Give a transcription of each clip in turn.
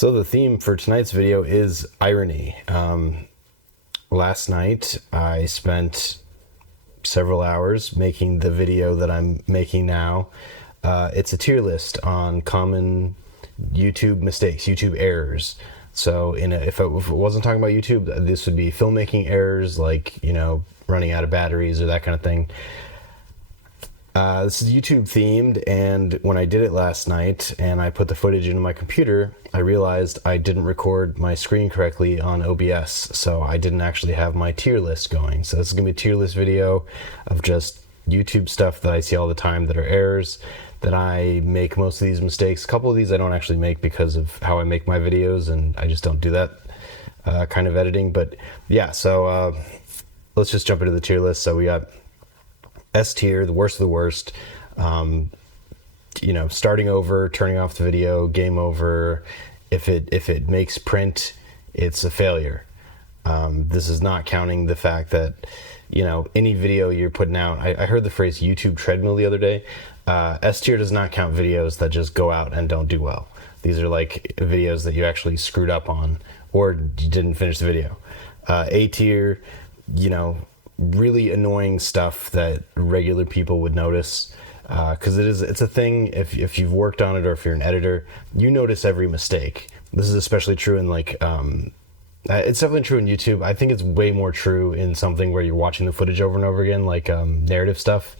So the theme for tonight's video is irony. Last night I spent several hours making the video that I'm making now. It's a tier list on common YouTube mistakes, YouTube errors. So if it wasn't talking about YouTube, this would be filmmaking errors, like, running out of batteries or that kind of thing. This is YouTube themed, and when I did it last night and I put the footage into my computer, I realized I didn't record my screen correctly on OBS, so I didn't actually have my tier list going. So this is going to be a tier list video of just YouTube stuff that I see all the time that are errors, that I make most of these mistakes. A couple of these I don't actually make because of how I make my videos, and I just don't do that kind of editing. But yeah, so let's just jump into the tier list. So we got S tier, the worst of the worst. Starting over, turning off the video, game over. If it makes print, it's a failure. This is not counting the fact that any video you're putting out. I heard the phrase YouTube treadmill the other day. S tier does not count videos that just go out and don't do well. These are like videos that you actually screwed up on or you didn't finish the video. A tier, really annoying stuff that regular people would notice, because it's a thing. If you've worked on it, or if you're an editor, you notice every mistake. This is especially true in it's definitely true in YouTube. I think it's way more true in something where you're watching the footage over and over again, like narrative stuff.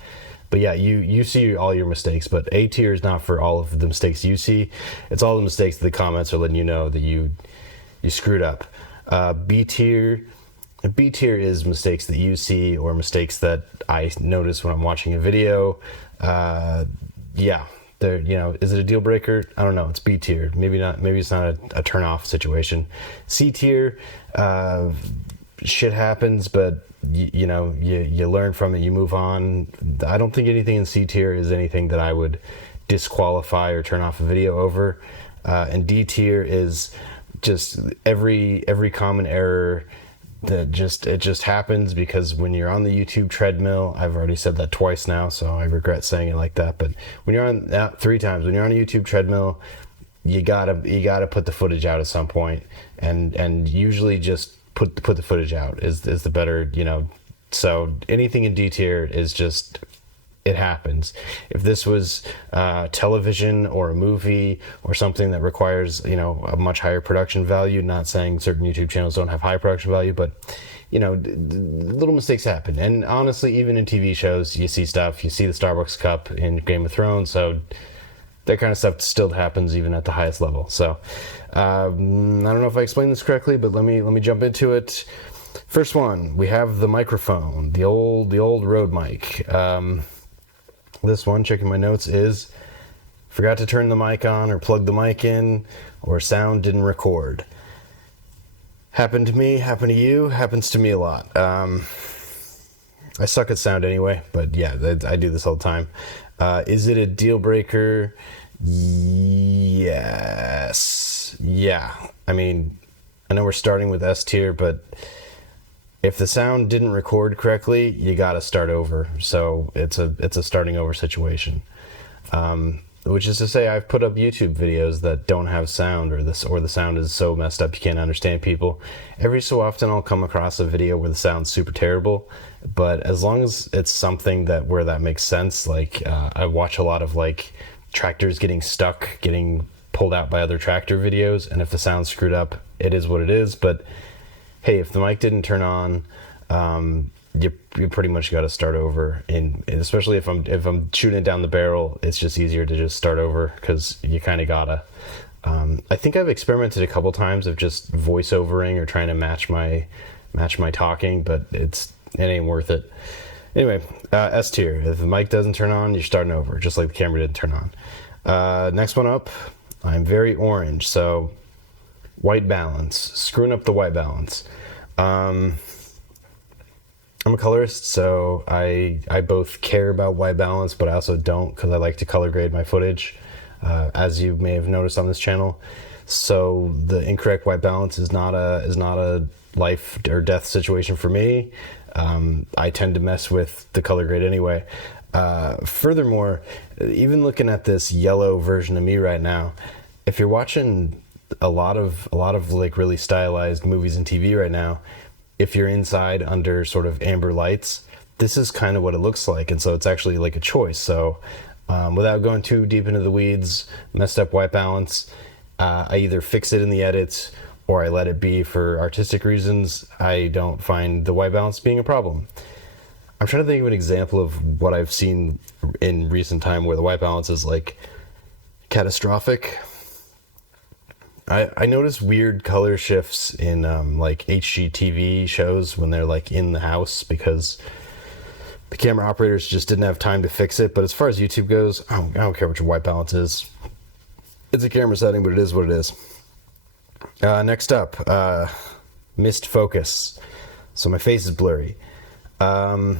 But yeah, you see all your mistakes, but A tier is not for all of the mistakes you see. It's all the mistakes that the comments are letting you know that you screwed up. B tier is mistakes that you see or mistakes that I notice when I'm watching a video. Yeah, is it a deal breaker? I don't know. It's B tier. Maybe not. Maybe it's not a turn off situation. C tier, shit happens, but you learn from it. You move on. I don't think anything in C tier is anything that I would disqualify or turn off a video over. And D tier is just every common error that it just happens, because when you're on the YouTube treadmill, I've already said that twice now, so I regret saying it like that, but when you're on that 3 times, when you're on a YouTube treadmill, you gotta put the footage out at some point, and usually just put the footage out is the better, so anything in D tier is just, it happens. If this was television or a movie or something that requires a much higher production value, not saying certain YouTube channels don't have high production value, but little mistakes happen. And honestly, even in TV shows, you see stuff. You see the Starbucks cup in Game of Thrones, so that kind of stuff still happens even at the highest level. So I don't know if I explained this correctly, but let me jump into it. First one, we have the microphone, the old Rode mic. This one, checking my notes, is forgot to turn the mic on or plug the mic in, or sound didn't record. Happened to me, happened to you, happens to me a lot. I suck at sound anyway, but yeah, I do this all the time. Is it a deal breaker? Yes. Yeah. I mean, I know we're starting with S tier, but if the sound didn't record correctly, you gotta start over. So it's a starting over situation. Which is to say, I've put up YouTube videos that don't have sound, or the sound is so messed up you can't understand people. Every so often I'll come across a video where the sound's super terrible, but as long as it's something where that makes sense, like I watch a lot of tractors getting stuck, getting pulled out by other tractor videos, and if the sound's screwed up, it is what it is. But hey, if the mic didn't turn on, you pretty much got to start over. Especially if I'm shooting it down the barrel, it's just easier to just start over, because you kind of gotta. I think I've experimented a couple times of just voiceovering or trying to match my talking, but it ain't worth it. Anyway, S tier. If the mic doesn't turn on, you're starting over, just like the camera didn't turn on. Next one up, I'm very orange, so white balance, screwing up the white balance. I'm a colorist, so I both care about white balance, but I also don't, because I like to color grade my footage, as you may have noticed on this channel. So the incorrect white balance is not a life or death situation for me. I tend to mess with the color grade anyway. Furthermore, even looking at this yellow version of me right now, if you're watching a lot of like really stylized movies and TV right now, if you're inside under sort of amber lights, this is kind of what it looks like. And so it's actually like a choice. So without going too deep into the weeds, messed up white balance, I either fix it in the edits or I let it be for artistic reasons. I don't find the white balance being a problem. I'm trying to think of an example of what I've seen in recent time where the white balance is like catastrophic. I notice weird color shifts in like HGTV shows when they're like in the house because the camera operators just didn't have time to fix it. But as far as YouTube goes, I don't care what your white balance is. It's a camera setting, but it is what it is. Next up, missed focus. So my face is blurry. I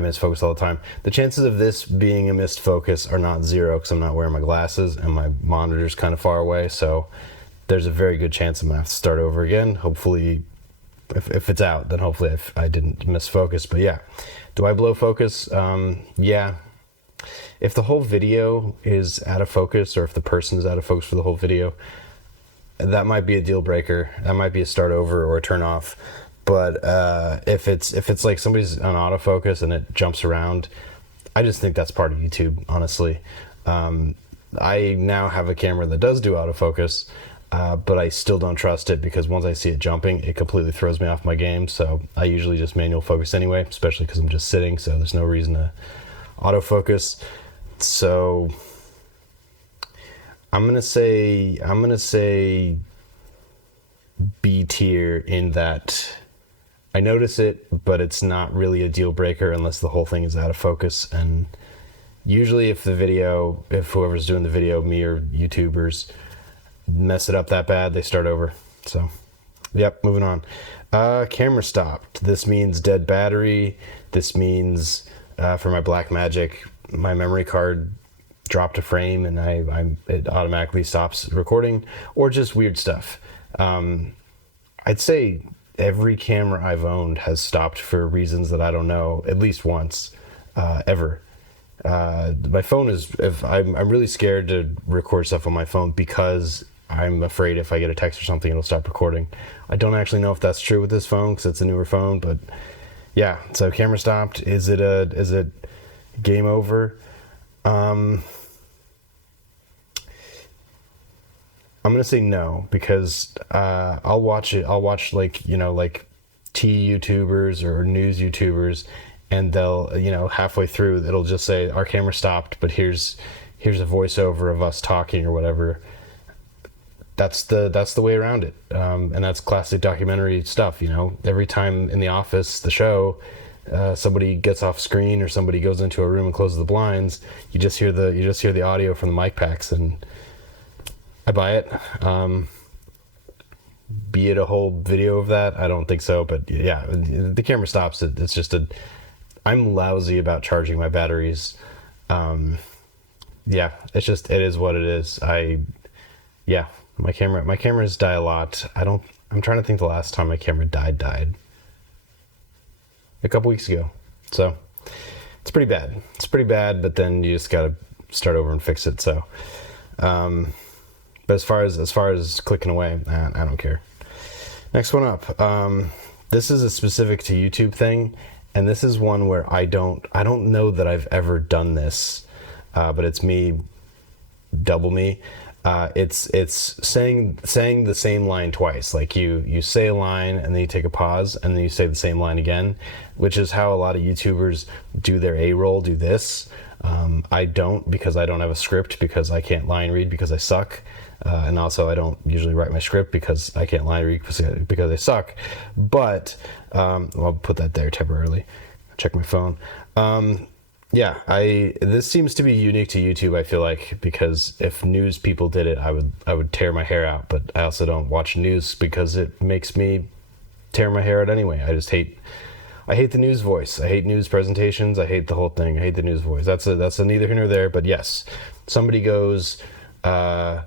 miss focus all the time. The chances of this being a missed focus are not zero because I'm not wearing my glasses and my monitor's kind of far away. So there's a very good chance I'm going to have to start over again. Hopefully, if it's out, then hopefully I didn't miss focus. But yeah, do I blow focus? Yeah. If the whole video is out of focus or if the person is out of focus for the whole video, that might be a deal breaker. That might be a start over or a turn off. But if it's like somebody's on autofocus and it jumps around, I just think that's part of YouTube, honestly. I now have a camera that does do autofocus, but I still don't trust it because once I see it jumping, it completely throws me off my game. So I usually just manual focus anyway, especially because I'm just sitting, so there's no reason to autofocus. So I'm gonna say B tier in that I notice it, but it's not really a deal breaker unless the whole thing is out of focus. And usually if whoever's doing the video, me or YouTubers, mess it up that bad, they start over. So, yep, moving on. Camera stopped. This means dead battery. This means for my Blackmagic, my memory card dropped a frame and it automatically stops recording, or just weird stuff. I'd say every camera I've owned has stopped for reasons that I don't know, at least once, ever. My phone is, if I'm really scared to record stuff on my phone because I'm afraid if I get a text or something, it'll stop recording. I don't actually know if that's true with this phone because it's a newer phone, but yeah, so camera stopped. Is it game over? I'm gonna say no because I'll watch like tea YouTubers or news YouTubers, and they'll halfway through it'll just say our camera stopped, but here's a voiceover of us talking or whatever. That's the way around it, and that's classic documentary stuff. Every time in The Office, the show, somebody gets off screen or somebody goes into a room and closes the blinds, you just hear the audio from the mic packs, and I buy it. Be it a whole video of that, I don't think so, but yeah, the camera stops. It's just I'm lousy about charging my batteries. Yeah, it is what it is. My cameras die a lot. I'm trying to think the last time my camera died. A couple weeks ago. So it's pretty bad, but then you just gotta start over and fix it. So, but as far as clicking away, I don't care. Next one up. This is a specific to YouTube thing, and this is one where I don't know that I've ever done this, but it's me, double me. It's saying the same line twice. Like you say a line and then you take a pause and then you say the same line again, which is how a lot of YouTubers do their A-roll, do this. I don't, because I don't have a script, because I can't line read because I suck. And also I don't usually write my script because I can't line read because I suck. But I'll put that there temporarily. Check my phone. This seems to be unique to YouTube, I feel like, because if news people did it, I would tear my hair out. But I also don't watch news because it makes me tear my hair out anyway. I hate the news voice. I hate news presentations. I hate the whole thing. I hate the news voice. That's a neither here nor there. But yes, somebody goes, and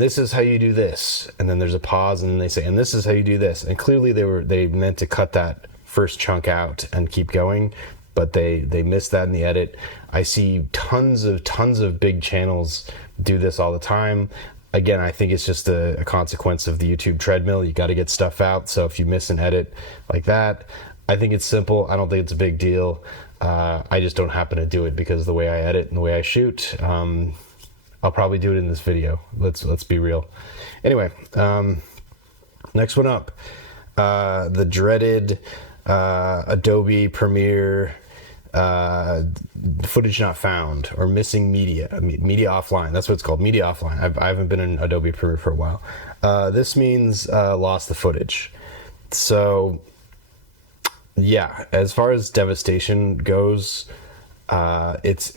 this is how you do this, and then there's a pause, and then they say, and this is how you do this, and clearly they meant to cut that first chunk out and keep going, but they missed that in the edit. I see tons of big channels do this all the time. Again, I think it's just a consequence of the YouTube treadmill. You got to get stuff out. So if you miss an edit like that, I think it's simple. I don't think it's a big deal. I just don't happen to do it because of the way I edit and the way I shoot. I'll probably do it in this video. Let's be real. Anyway, next one up, the dreaded Adobe Premiere footage not found or missing media offline. That's what it's called, media offline. I haven't been in Adobe Premiere for a while. This means lost the footage. So yeah, as far as devastation goes, it's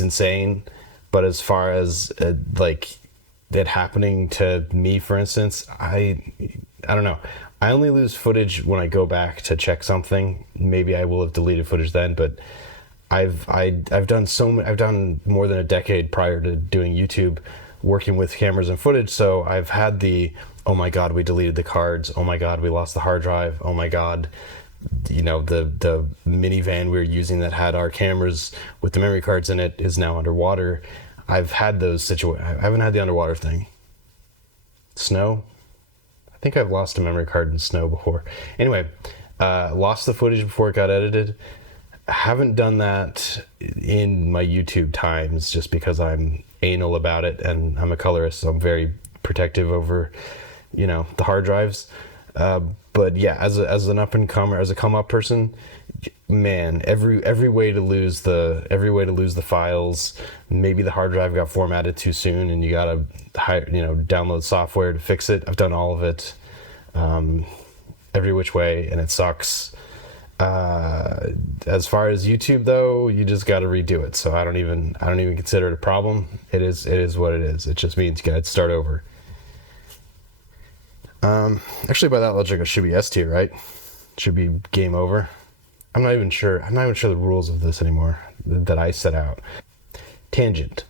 insane. But as far as like it happening to me, for instance, I don't know. I only lose footage when I go back to check something. Maybe I will have deleted footage then, but I've done more than a decade prior to doing YouTube, working with cameras and footage. So I've had the, oh my God, we deleted the cards. Oh my God, we lost the hard drive. Oh my God, you know, the minivan we were using that had our cameras with the memory cards in it is now underwater. I've had those situations. I haven't had the underwater thing. Snow. I think I've lost a memory card in snow before. Anyway, lost the footage before it got edited. Haven't done that in my YouTube times just because I'm anal about it and I'm a colorist, so I'm very protective over, you know, the hard drives. But yeah, as an up and comer, as a come up person, man, every way to lose the files. Maybe the hard drive got formatted too soon and you gotta download software to fix it. I've done all of it, every which way, and it sucks. As far as YouTube though, you just gotta redo it. So I don't even consider it a problem. It is what it is. It just means you gotta start over. Actually, by that logic, it should be S tier, right? It should be game over. I'm not even sure the rules of this anymore that I set out. Tangent.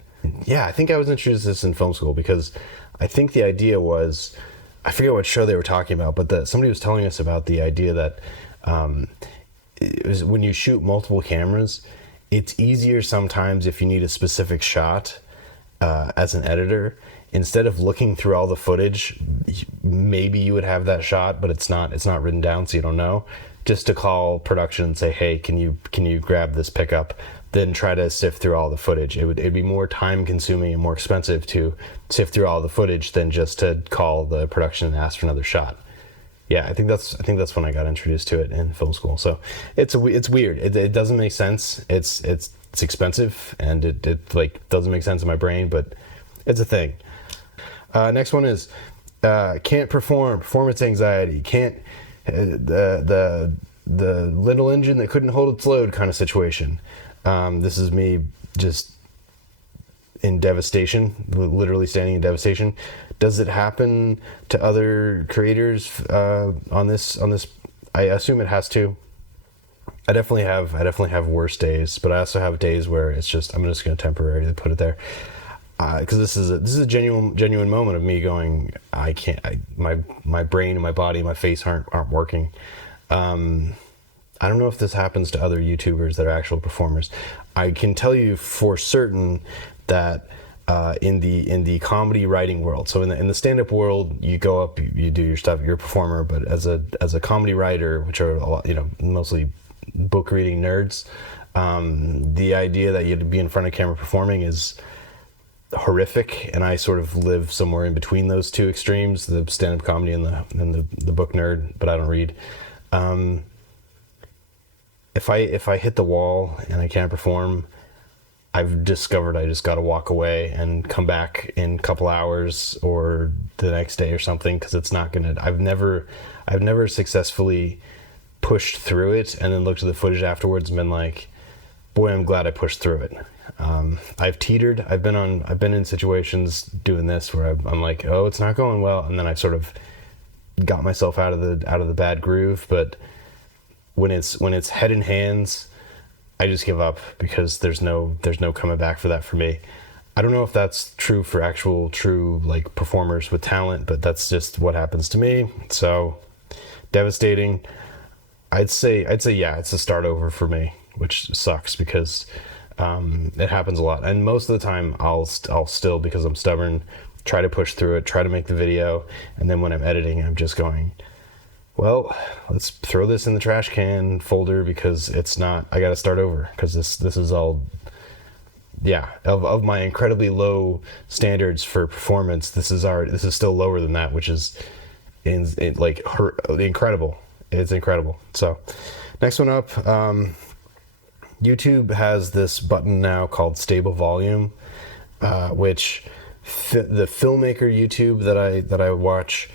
Yeah, I think I was introduced to this in film school because I think the idea was, I forget what show they were talking about, but somebody was telling us about the idea that it was when you shoot multiple cameras, it's easier sometimes if you need a specific shot as an editor. Instead of looking through all the footage, maybe you would have that shot, but it's not written down, so you don't know. Just to call production and say, hey, can you grab this pickup? Then try to sift through all the footage. It'd be more time consuming and more expensive to sift through all the footage than just to call the production and ask for another shot. Yeah, I think that's when I got introduced to it in film school. So it's weird. It doesn't make sense. It's expensive and it like doesn't make sense in my brain, but it's a thing. Next one is can't perform, performance anxiety, can't the little engine that couldn't hold its load kind of situation. This is me just in devastation, literally standing in devastation. Does it happen to other creators on this? I assume it has to. I definitely have worse days, but I also have days where it's just I'm just going to temporarily put it there. Because this is a genuine moment of me going, I can't. My brain and my body, my face aren't working. I don't know if this happens to other YouTubers that are actual performers. I can tell you for certain that in the comedy writing world, so in the stand-up world, you go up, you do your stuff, you're a performer. But as a comedy writer, which are a lot, mostly book reading nerds, the idea that you'd be in front of camera performing is horrific, and I sort of live somewhere in between those two extremes, the stand-up comedy and the book nerd, but I don't read. If I hit the wall and I can't perform, I've discovered I just got to walk away and come back in a couple hours or the next day or something, because it's not gonna. I've never successfully pushed through it and then looked at the footage afterwards and been like, boy, I'm glad I pushed through it. I've teetered. I've been in situations doing this where I'm like, oh, it's not going well, and then I sort of got myself out of the bad groove. But when it's head in hands, I just give up, because there's no coming back for that for me. I don't know if that's true for actual true like performers with talent, but that's just what happens to me. So devastating. I'd say yeah, it's a start over for me, which sucks because it happens a lot, and most of the time I'll still, because I'm stubborn, try to push through it, try to make the video, and then when I'm editing, I'm just going, well, let's throw this in the trash can folder because it's not, I gotta start over because this is all, yeah, of my incredibly low standards for performance, this is still lower than that, which is incredible. It's incredible. So next one up, YouTube has this button now called stable volume, which the filmmaker YouTube that I watch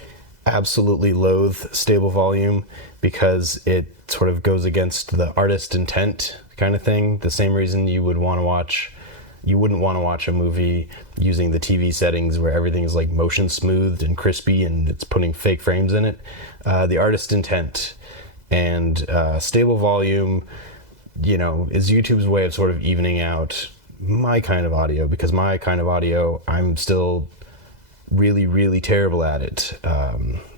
absolutely loathe stable volume because it sort of goes against the artist intent kind of thing. The same reason you wouldn't want to watch a movie using the TV settings where everything is like motion smoothed and crispy and it's putting fake frames in it. The artist intent and stable volume, is YouTube's way of sort of evening out my kind of audio, because my kind of audio, I'm still really, really terrible at it.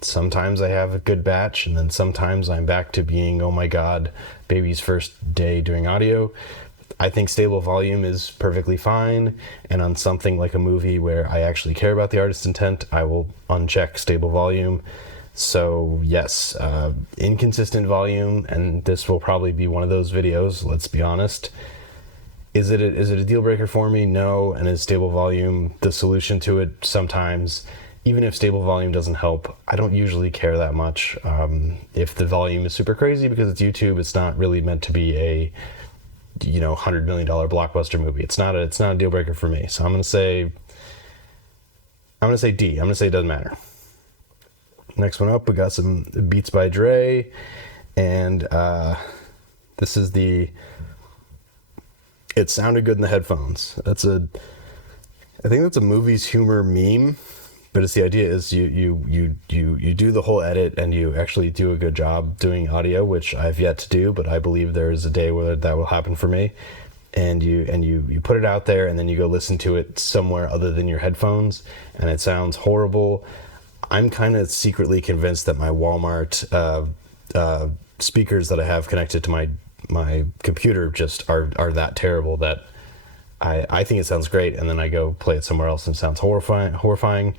Sometimes I have a good batch, and then sometimes I'm back to being, oh my God, baby's first day doing audio. I think stable volume is perfectly fine, and on something like a movie where I actually care about the artist's intent, I will uncheck stable volume. So yes, inconsistent volume, and this will probably be one of those videos, let's be honest. Is it a deal breaker for me? No. And is stable volume the solution to it? Sometimes. Even if stable volume doesn't help, I don't usually care that much. If the volume is super crazy because it's YouTube, it's not really meant to be a $100 million blockbuster movie. It's not a deal breaker for me. So I'm gonna say D. I'm gonna say it doesn't matter. Next one up, we got some Beats by Dre, and this is it sounded good in the headphones. I think that's a movie's humor meme, but it's the idea is you do the whole edit and you actually do a good job doing audio, which I've yet to do, but I believe there is a day where that will happen for me. And you put it out there, and then you go listen to it somewhere other than your headphones, and it sounds horrible. I'm kind of secretly convinced that my Walmart speakers that I have connected to my computer just are that terrible that I think it sounds great, and then I go play it somewhere else and it sounds horrifying.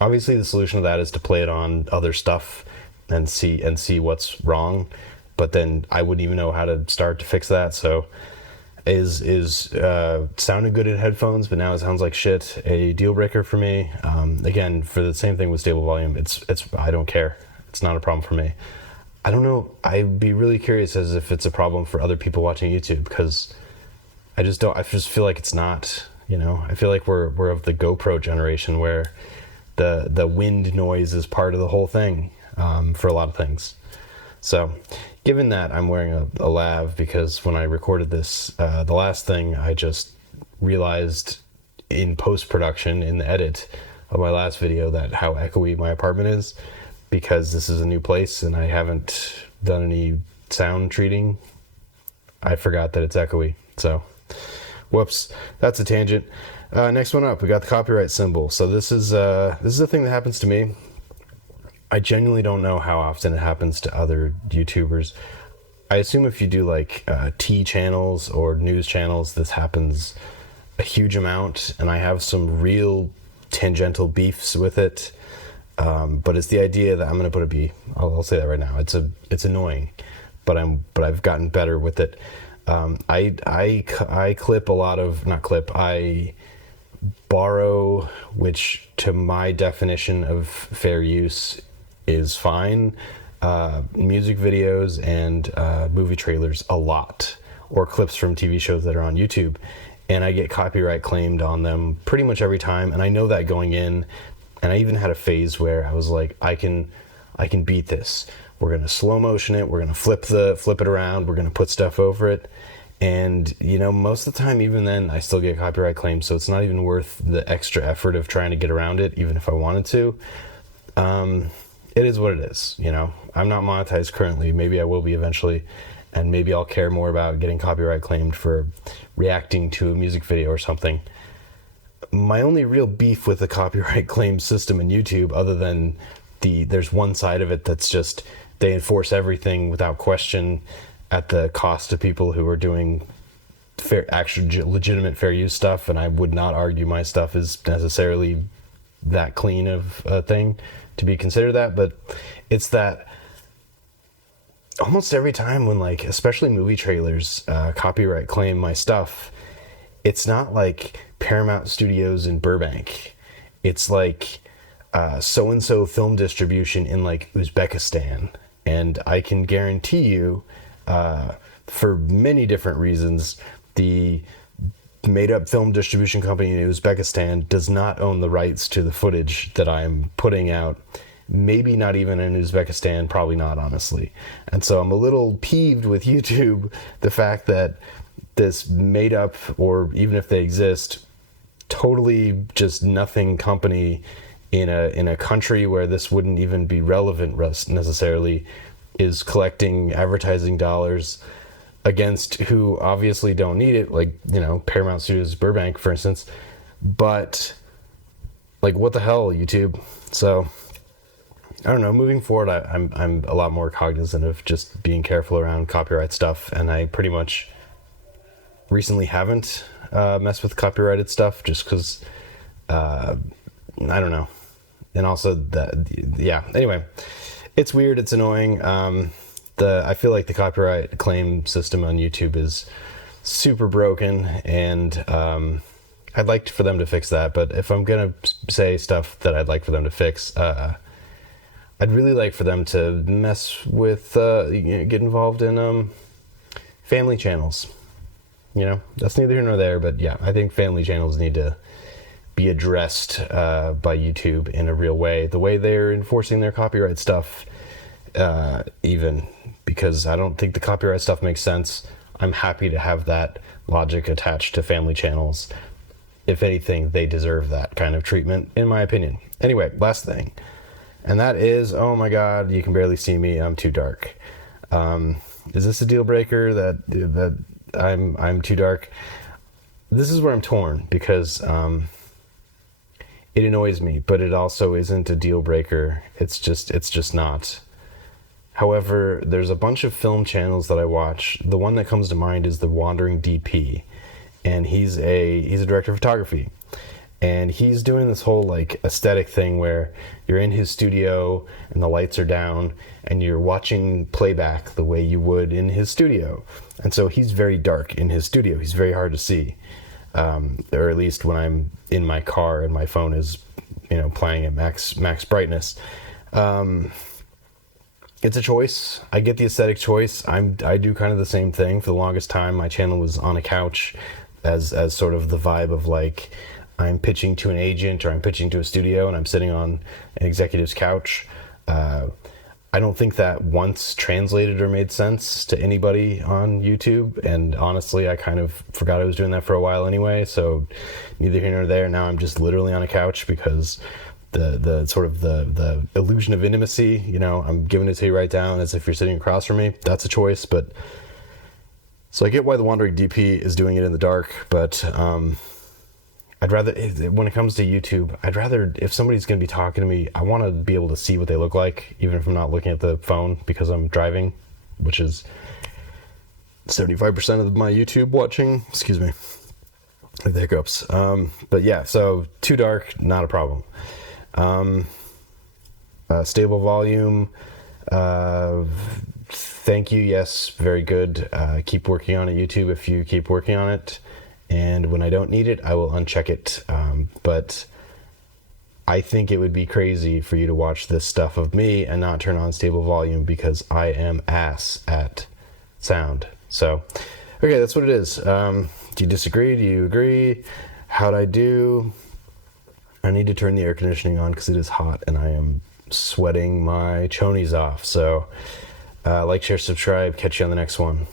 Obviously, the solution to that is to play it on other stuff and see what's wrong, but then I wouldn't even know how to start to fix that. So is sounded good in headphones, but now it sounds like shit, a deal breaker for me. Again, for the same thing with stable volume, it's I don't care. It's not a problem for me. I don't know. I'd be really curious as if it's a problem for other people watching YouTube, because I just feel like it's not. I feel like we're of the GoPro generation where the wind noise is part of the whole thing for a lot of things. So given that I'm wearing a lav because when I recorded this, the last thing, I just realized in post-production, in the edit of my last video, that how echoey my apartment is, because this is a new place and I haven't done any sound treating. I forgot that it's echoey. So whoops, that's a tangent. Next one up, we got the copyright symbol. So this is a thing that happens to me. I genuinely don't know how often it happens to other YouTubers. I assume if you do like T channels or news channels, this happens a huge amount, and I have some real tangential beefs with it. But it's the idea that I'm going to put a B. I'll say that right now. It's annoying, but I've gotten better with it. I clip a lot of, not clip, I borrow, which to my definition of fair use is fine, music videos and movie trailers a lot, or clips from TV shows that are on YouTube, and I get copyright claimed on them pretty much every time, and I know that going in. And I even had a phase where I was like, I can beat this. We're gonna slow motion it, we're gonna flip it around, we're gonna put stuff over it. And most of the time, even then, I still get copyright claims, so it's not even worth the extra effort of trying to get around it, even if I wanted to. It is what it is, I'm not monetized currently. Maybe I will be eventually, and maybe I'll care more about getting copyright claimed for reacting to a music video or something. My only real beef with the copyright claim system in YouTube, other than there's one side of it that's just they enforce everything without question at the cost of people who are doing legitimate fair use stuff, and I would not argue my stuff is necessarily that clean of a thing to be considered that, but it's that almost every time when, like, especially movie trailers copyright claim my stuff, it's not like Paramount Studios in Burbank. It's like so-and-so film distribution in like Uzbekistan. And I can guarantee you, for many different reasons, the made-up film distribution company in Uzbekistan does not own the rights to the footage that I'm putting out. Maybe not even in Uzbekistan, probably not, honestly. And so I'm a little peeved with YouTube, the fact that this made-up, or even if they exist, totally just nothing company in a country where this wouldn't even be relevant necessarily is collecting advertising dollars against who obviously don't need it, like, you know, Paramount Studios Burbank, for instance. But like, what the hell, YouTube? So I don't know, moving forward, I'm a lot more cognizant of just being careful around copyright stuff, and I pretty much recently haven't messed with copyrighted stuff just because I don't know. And also that, yeah, anyway, it's weird, it's annoying. I feel like the copyright claim system on YouTube is super broken, and I'd like for them to fix that. But if I'm gonna say stuff that I'd like for them to fix, I'd really like for them to mess with, get involved in family channels. You know, that's neither here nor there, but yeah, I think family channels need to be addressed by YouTube in a real way, the way they're enforcing their copyright stuff, even, because I don't think the copyright stuff makes sense. I'm happy to have that logic attached to family channels. If anything, they deserve that kind of treatment, in my opinion. Anyway, last thing, and that is, oh my God, you can barely see me, I'm too dark. Is this a deal breaker that I'm too dark? This is where I'm torn, because it annoys me, but it also isn't a deal breaker. It's just not. However, there's a bunch of film channels that I watch. The one that comes to mind is the Wandering DP, and he's a director of photography, and he's doing this whole like aesthetic thing where you're in his studio and the lights are down and you're watching playback the way you would in his studio. And so he's very dark in his studio. He's very hard to see, or at least when I'm in my car and my phone is, you know, playing at max brightness. It's a choice. I get the aesthetic choice. I do kind of the same thing. For the longest time, my channel was on a couch as sort of the vibe of like, I'm pitching to an agent or I'm pitching to a studio and I'm sitting on an executive's couch. I don't think that once translated or made sense to anybody on YouTube. And honestly, I kind of forgot I was doing that for a while anyway. So neither here nor there. Now I'm just literally on a couch because the sort of the illusion of intimacy, you know, I'm giving it to you right down as if you're sitting across from me. That's a choice. But so I get why the Wandering DP is doing it in the dark, but I'd rather, when it comes to YouTube, I'd rather, if somebody's going to be talking to me, I want to be able to see what they look like, even if I'm not looking at the phone because I'm driving, which is 75% of my YouTube watching. Excuse me. The hiccups. But yeah, so too dark, not a problem. Stable volume. Thank you. Yes, very good. Keep working on it, YouTube, if you keep working on it. And when I don't need it, I will uncheck it. But I think it would be crazy for you to watch this stuff of me and not turn on stable volume because I am ass at sound. So, okay, that's what it is. Do you disagree? Do you agree? How'd I do? I need to turn the air conditioning on because it is hot and I am sweating my chonies off. So, like, share, subscribe. Catch you on the next one.